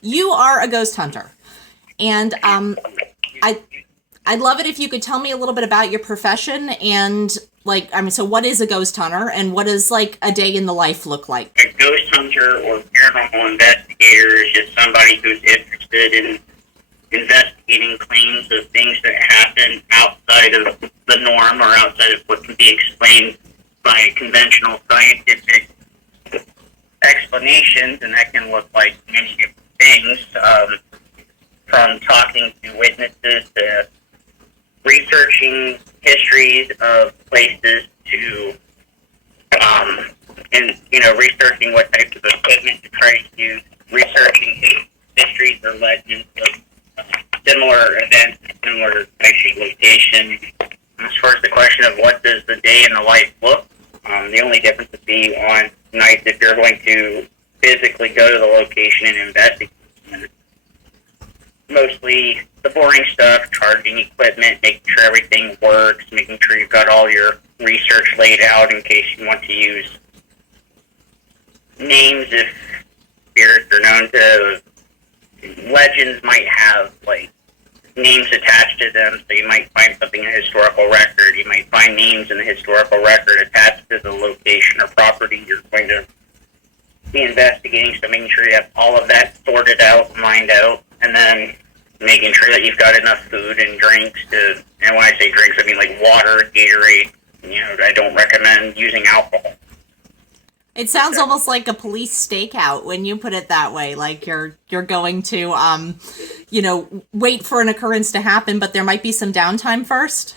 you are a ghost hunter, and I I'd love it if you could tell me a little bit about your profession and so what is a ghost hunter and what does like a day in the life look like? A ghost hunter or paranormal investigator is just somebody who's interested in investigating claims of things that happen outside of the norm or outside of what can be explained by conventional scientific explanations, and that can look like many different things, from talking to witnesses to researching histories of places to, researching what types of equipment to try to use, researching histories or legends of similar events, similar actually location. As far as the question of what does the day in the life look, the only difference would be on nights if you're going to physically go to the location and investigate. Mostly the boring stuff, charging equipment, making sure everything works, making sure you've got all your research laid out in case you want to use names if spirits are known to. Legends might have, like, names attached to them, so you might find something in a historical record. You might find names in the historical record attached to the location or property you're going to be investigating, so making sure you have all of that sorted out, mined out, and then making sure that you've got enough food and drinks to, and when I say drinks, I mean like water, Gatorade. I don't recommend using alcohol. It sounds almost like a police stakeout when you put it that way. Like you're going to, wait for an occurrence to happen, but there might be some downtime first.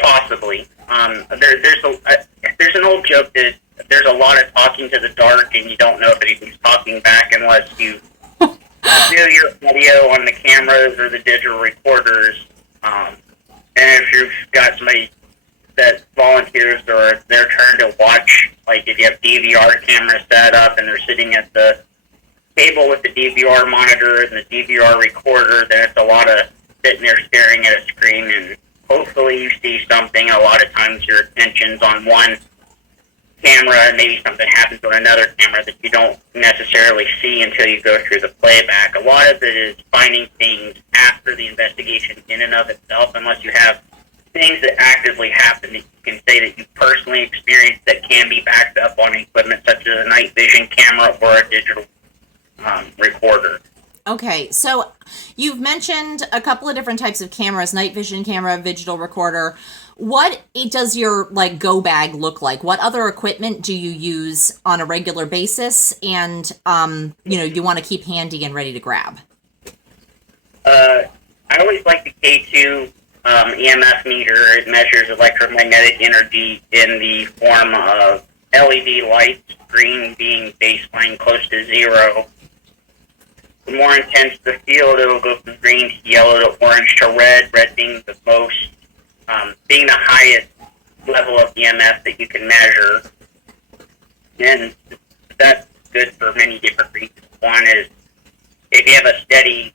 Possibly. There's an old joke that there's a lot of talking to the dark, and you don't know if anything's talking back unless you do your audio on the cameras or the digital recorders. And if you've got somebody that volunteers or it's their turn to watch, like if you have DVR cameras set up and they're sitting at the table with the DVR monitor and the DVR recorder, then it's a lot of sitting there staring at a screen, and hopefully you see something. A lot of times your attention's on one camera and maybe something happens on another camera that you don't necessarily see until you go through the playback. A lot of it is finding things after the investigation in and of itself, unless you have things that actively happen that you can say that you personally experienced that can be backed up on equipment such as a night vision camera or a digital recorder. Okay, so you've mentioned a couple of different types of cameras: night vision camera, digital recorder. What does your go bag look like? What other equipment do you use on a regular basis, and you want to keep handy and ready to grab? I always like the K2 EMF meter. It measures electromagnetic energy in the form of LED lights, green being baseline close to zero. The more intense the field, it'll go from green to yellow to orange to red, red being the most, being the highest level of EMF that you can measure. And that's good for many different reasons. One is if you have a steady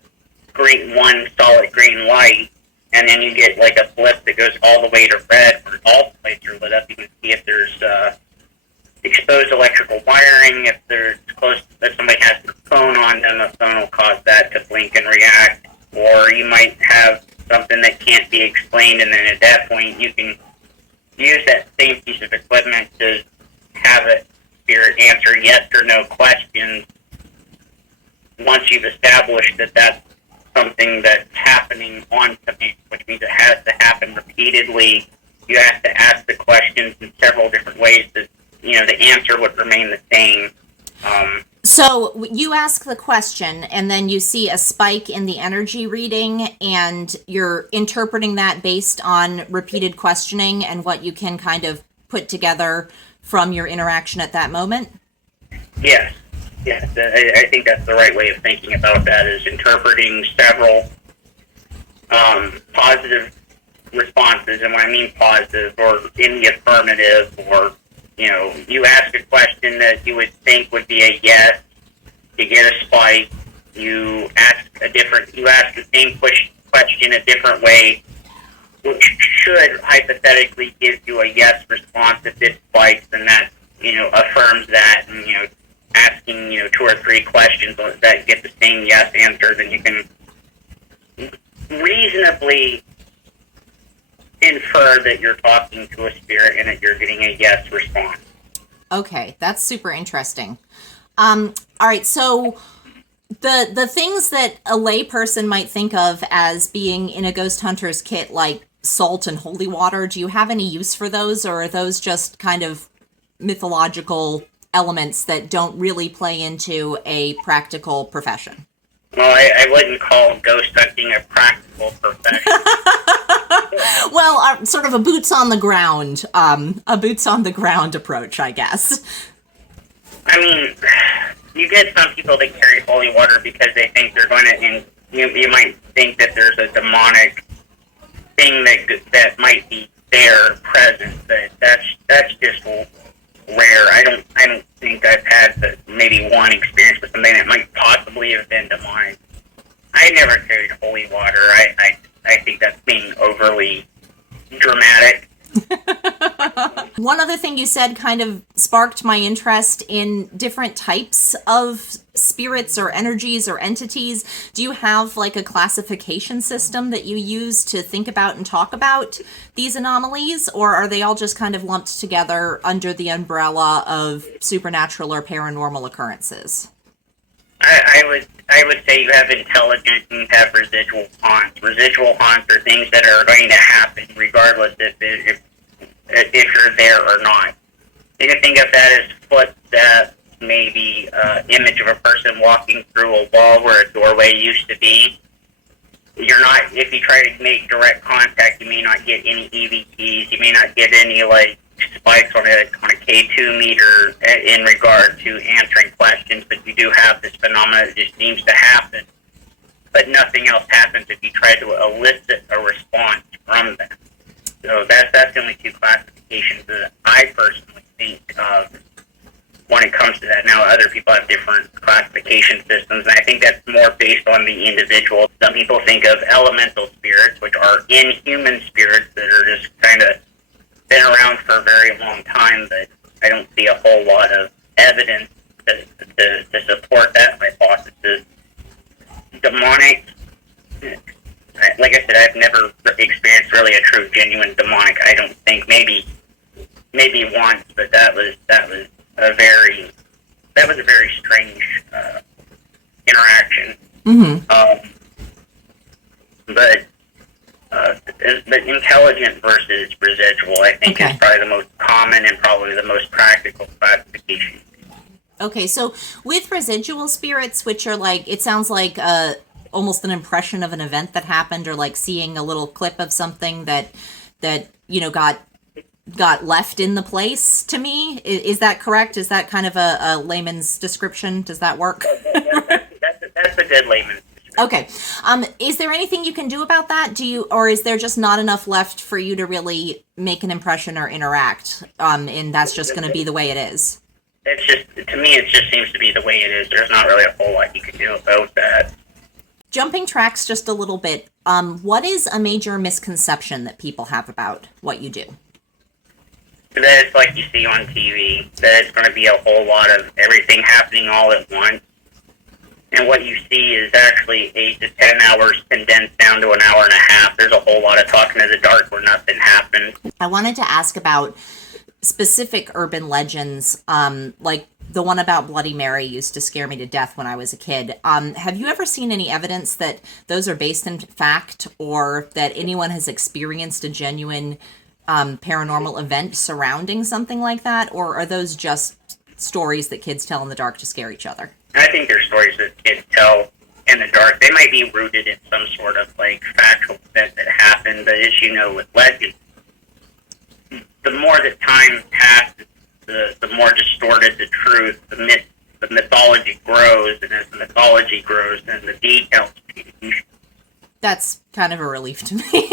one solid green light, and then you get like a blip that goes all the way to red where all the lights are lit up, you can see if there's exposed electrical wiring. If there's if somebody has their phone on them, the phone will cause that to blink and react. Or you might have something that can't be explained, and then at that point you can use that same piece of equipment to have a spirit answer yes or no questions. Once you've established that that's something that's happening on command, which means it has to happen repeatedly, you have to ask the questions in several different ways that the answer would remain the same. So you ask the question, and then you see a spike in the energy reading, and you're interpreting that based on repeated questioning and what you can kind of put together from your interaction at that moment? Yes. Yes, I think that's the right way of thinking about that, is interpreting several positive responses. And when I mean positive, or in the affirmative, or you ask a question that you would think would be a yes, you get a spike. You ask the same question a different way, which should hypothetically give you a yes response. If it spikes, then that affirms that, and asking, 2 or 3 questions that get the same yes answer, then you can reasonably infer that you're talking to a spirit and that you're getting a yes response. Okay, that's super interesting. All right, so the things that a lay person might think of as being in a ghost hunter's kit, like salt and holy water, do you have any use for those, or are those just kind of mythological elements that don't really play into a practical profession? Well, I wouldn't call ghost hunting a practical profession. Well, sort of a boots on the ground approach, I guess. I mean, you get some people that carry holy water because they think they're going to, and you might think that there's a demonic thing that might be there present, but that's just rare. I don't think I've had maybe one experience with something that might possibly have been demonic. I never carried holy water. I think that's being overly dramatic. One other thing you said kind of sparked my interest in different types of spirits or energies or entities. Do you have like a classification system that you use to think about and talk about these anomalies, or are they all just kind of lumped together under the umbrella of supernatural or paranormal occurrences? I would say you have intelligent and you have residual haunts. Residual haunts are things that are going to happen regardless if you're there or not. You can think of that as footsteps, maybe image of a person walking through a wall where a doorway used to be. If you try to make direct contact, you may not get any EVPs. You may not get any spikes on a K2 meter in regard to answering questions, but you do have this phenomenon that just seems to happen. But nothing else happens if you try to elicit a response from them. So that's the only 2 classifications that I personally think of when it comes to that. Now, other people have different classification systems, and I think that's more based on the individual. Some people think of elemental spirits, which are inhuman spirits that are just kind of been around for a very long time, but I don't see a whole lot of evidence to support that hypothesis. Demonic, like I said, I've never experienced really a true, genuine demonic. I don't think, maybe once, but that was a very strange interaction. Mm-hmm. But intelligent versus residual, I think, is probably the most common and probably the most practical classification. Okay, so with residual spirits, which are it sounds like almost an impression of an event that happened, or like seeing a little clip of something that got left in the place to me. Is that correct? Is that kind of a layman's description? Does that work? That's a good layman's description. Okay. Is there anything you can do about that? Or is there just not enough left for you to really make an impression or interact? And that's just going to be the way it is? It's just, to me, it just seems to be the way it is. There's not really a whole lot you can do about that. Jumping tracks just a little bit, what is a major misconception that people have about what you do? That it's like you see on TV, that it's going to be a whole lot of everything happening all at once. And what you see is actually 8 to 10 hours condensed down to an hour and a half. There's a whole lot of talking in the dark where nothing happened. I wanted to ask about specific urban legends, like the one about Bloody Mary used to scare me to death when I was a kid. Have you ever seen any evidence that those are based in fact, or that anyone has experienced a genuine paranormal event surrounding something like that? Or are those just stories that kids tell in the dark to scare each other? I think they're stories that kids tell in the dark. They might be rooted in some sort of factual event that happened, but as you know, with legends, the more that time passes, the more distorted the truth, the mythology grows, and as the mythology grows, then the details change. That's kind of a relief to me.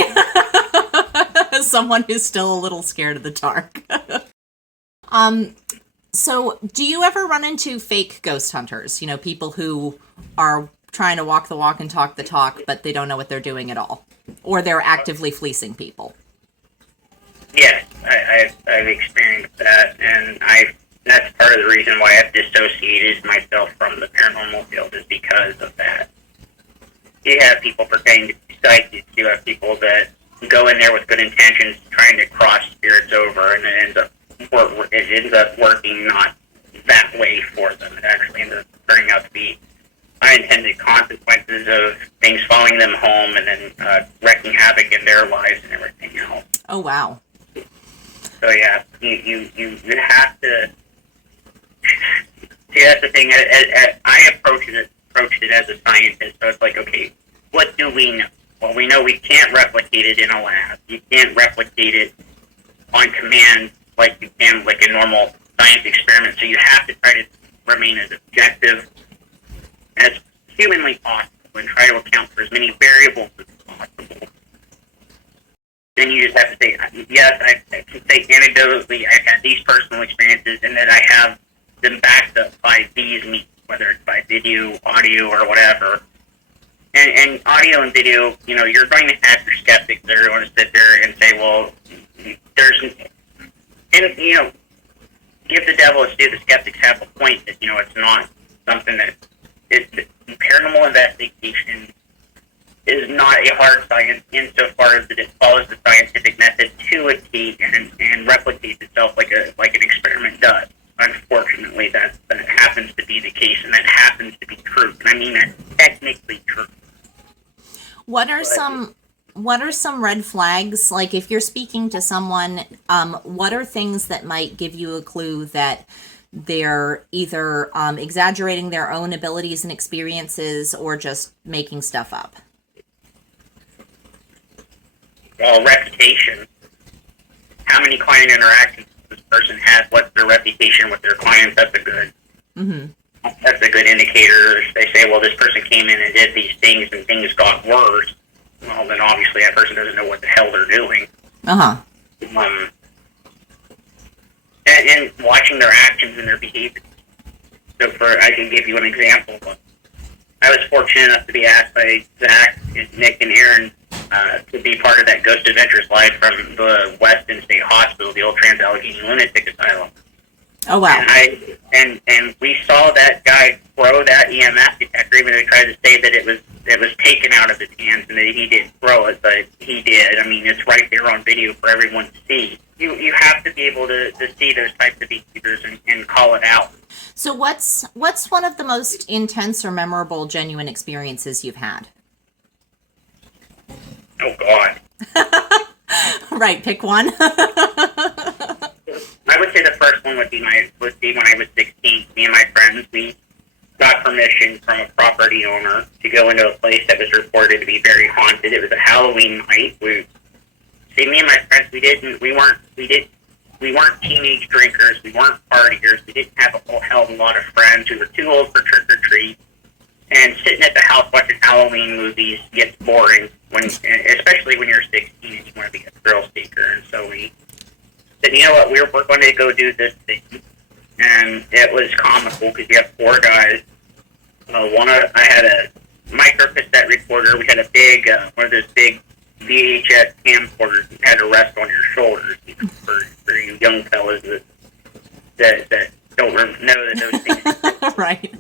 As someone who's still a little scared of the dark. So do you ever run into fake ghost hunters? People who are trying to walk the walk and talk the talk, but they don't know what they're doing at all. Or they're actively fleecing people. Yes, I've experienced that, and That's part of the reason why I've dissociated myself from the paranormal field, is because of that. You have people pretending to be psychics. You have people that go in there with good intentions, trying to cross spirits over, and it ends up working not that way for them. It actually ends up turning out to be unintended consequences of things following them home and then wreaking havoc in their lives and everything else. Oh, wow. So yeah, you have to see. That's the thing. I approached it as a scientist. So it's like, okay, what do we know? Well, we know we can't replicate it in a lab. You can't replicate it on command like you can like a normal science experiment. So you have to try to remain as objective as humanly possible and try to account for as many variables as possible. Then you just have to say, yes, I can say anecdotally I've had these personal experiences and that I have them backed up by these means, whether it's by video, audio, or whatever. And audio and video, you're going to have your skeptics that are going to sit there and say, well, give the devil a due. The skeptics have a point that, it's not something that paranormal investigation is not a hard science insofar as it follows the scientific method to a T and replicates itself like an experiment does. Unfortunately, that happens to be the case, and that happens to be true. And I mean that's technically true. What are some red flags? Like if you're speaking to someone, what are things that might give you a clue that they're either exaggerating their own abilities and experiences or just making stuff up? Well, reputation. How many client interactions this person has? What's their reputation with their clients? That's a good. Mm-hmm. That's a good indicator. If they say, well, this person came in and did these things and things got worse, well, then obviously that person doesn't know what the hell they're doing. Uh-huh. And watching their actions and their behavior. So I can give you an example. I was fortunate enough to be asked by Zach, Nick, and Aaron to be part of that Ghost Adventures live from the Weston State Hospital, the old Trans-Allegheny Lunatic Asylum. Oh, wow. And we saw that guy throw that EMF detector, even though he tried to say that it was taken out of his hands and that he didn't throw it, but he did. I mean, it's right there on video for everyone to see. You have to be able to see those types of behaviors and call it out. So what's one of the most intense or memorable genuine experiences you've had? Oh, God. Right, pick one. I would say the first one would be when I was 16. Me and my friends, we got permission from a property owner to go into a place that was reported to be very haunted. It was a Halloween night. Me and my friends, we weren't teenage drinkers. We weren't partiers. We didn't have a whole hell of a lot of friends. We were too old for trick or treat. And sitting at the house watching Halloween movies gets boring, especially when you're 16 and you want to be a thrill seeker. And so we said, you know what, we're going to go do this thing. And it was comical because you have four guys. I had a micro cassette recorder. We had a big, one of those big VHS camcorders that had to rest on your shoulders for you young fellas that don't know that those things. Right.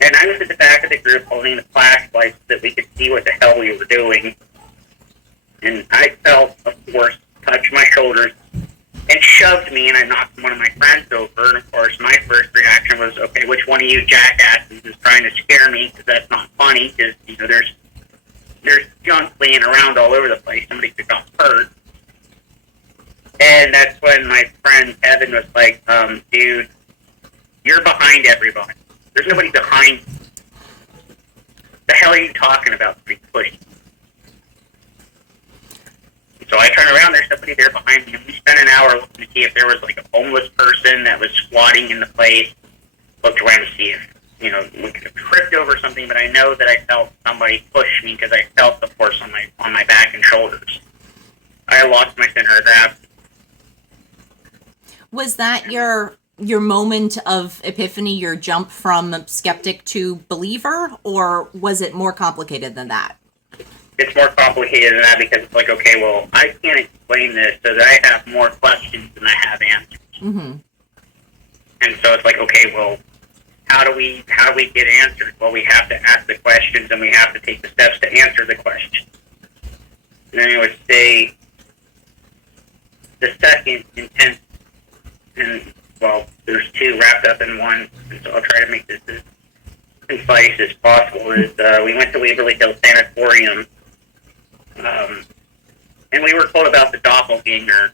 And I was at the back of the group holding the flashlights so that we could see what the hell we were doing. And I felt a force touch my shoulders and shoved me, and I knocked one of my friends over. And, of course, my first reaction was, okay, which one of you jackasses is trying to scare me? Because that's not funny, because, there's junk laying around all over the place. Somebody could got hurt. And that's when my friend Evan was like, dude, you're behind everybody. There's nobody behind you. The hell are you talking about? Pushing. So I turn around, there's somebody there behind me, and we spent an hour looking to see if there was like a homeless person that was squatting in the place. Looked around to see if, we could have tripped over something, but I know that I felt somebody push me because I felt the force on my back and shoulders. I lost my center of gravity. Was that your moment of epiphany, your jump from skeptic to believer, or was it more complicated than that? It's more complicated than that because it's like, okay, well, I can't explain this, so that I have more questions than I have answers. Mm-hmm. And so it's like, okay, well, how do we get answers? Well, we have to ask the questions, and we have to take the steps to answer the questions. And then I would say the second intense, and well, there's two wrapped up in one, and so I'll try to make this as concise as possible. Is we went to Waverly Hills Sanatorium, and we were told about the doppelganger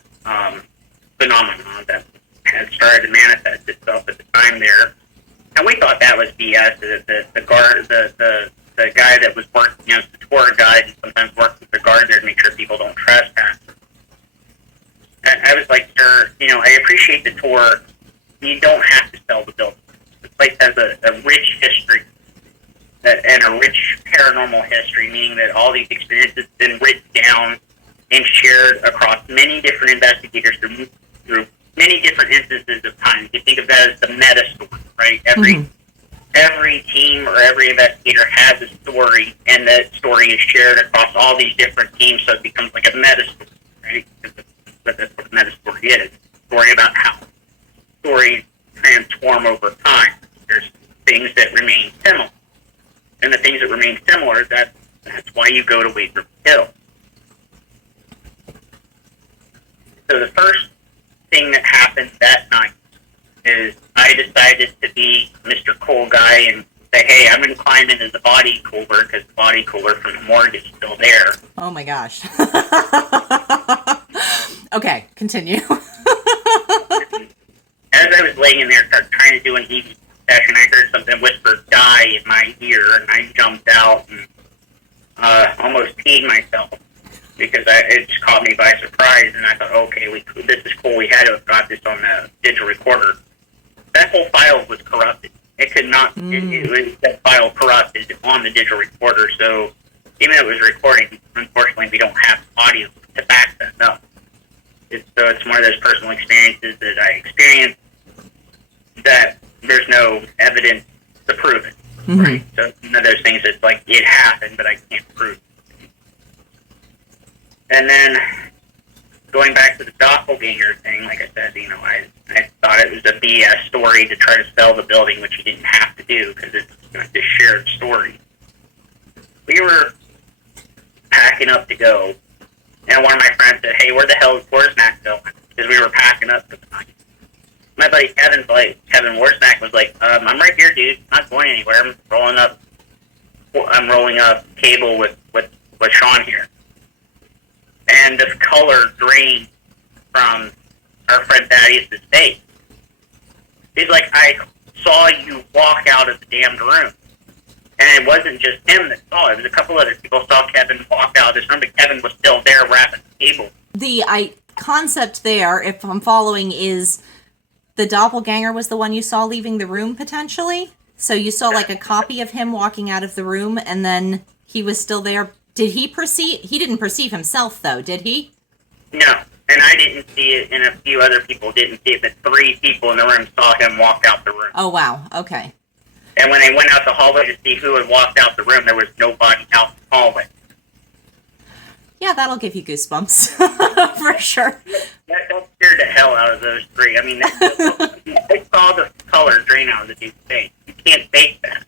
phenomenon that had started to manifest itself at the time there. And we thought that was BS. The guy that was working, the tour guide, and sometimes works with the guard there to make sure people don't trespass. And I was like, sir, I appreciate the tour. You don't have to sell the building. The place has a rich history and a rich paranormal history, meaning that all these experiences have been written down and shared across many different investigators through many different instances of time. You think of that as the meta story, right? Every team or every investigator has a story, and that story is shared across all these different teams, so it becomes like a meta story, right? But that's what a meta story is. A story about how stories transform over time. There's things that remain similar. And the things that remain similar, that's why you go to Waverly Hills. So the first thing that happened that night is I decided to be Mr. Cool Guy and say, hey, I'm going to climb into the body cooler because the body cooler from the morgue is still there. Oh my gosh. Okay, continue. As I was laying in there trying to do an easy session, I heard something whisper, die in my ear, and I jumped out and almost peed myself because it just caught me by surprise, and I thought, okay, this is cool. We had to have got this on the digital recorder. That whole file was corrupted. It could not, that file corrupted on the digital recorder, so even though it was recording, unfortunately, we don't have audio to back that up. So it's one of those personal experiences that I experienced that there's no evidence to prove it. Mm-hmm. Right? So it's one of those things that's like, it happened, but I can't prove it. And then going back to the doppelganger thing, like I said, I thought it was a BS story to try to sell the building, which you didn't have to do because it's this shared story. We were packing up to go, and one of my friends said, hey, where the hell is Worsnack going? Because we were packing up for the night. My buddy Kevin Worsnack was like, I'm right here, dude. I'm not going anywhere. I'm rolling up cable with Sean here. And the color drained from our friend Thaddeus' face. He's like, I saw you walk out of the damned room. And it wasn't just him that saw it. It was a couple other people saw Kevin walk out of this room, but Kevin was still there wrapping the cable. The concept there, if I'm following, is the doppelganger was the one you saw leaving the room, potentially? So you saw like a copy of him walking out of the room, and then he was still there. Did he perceive? He didn't perceive himself, though, did he? No, and I didn't see it, and a few other people didn't see it, but 3 people in the room saw him walk out the room. Oh, wow. Okay. And when they went out the hallway to see who had walked out the room, there was nobody out the hallway. Yeah, that'll give you goosebumps, for sure. That scared the hell out of those 3. I mean, they saw the color drain out of the dude's face. You can't fake that.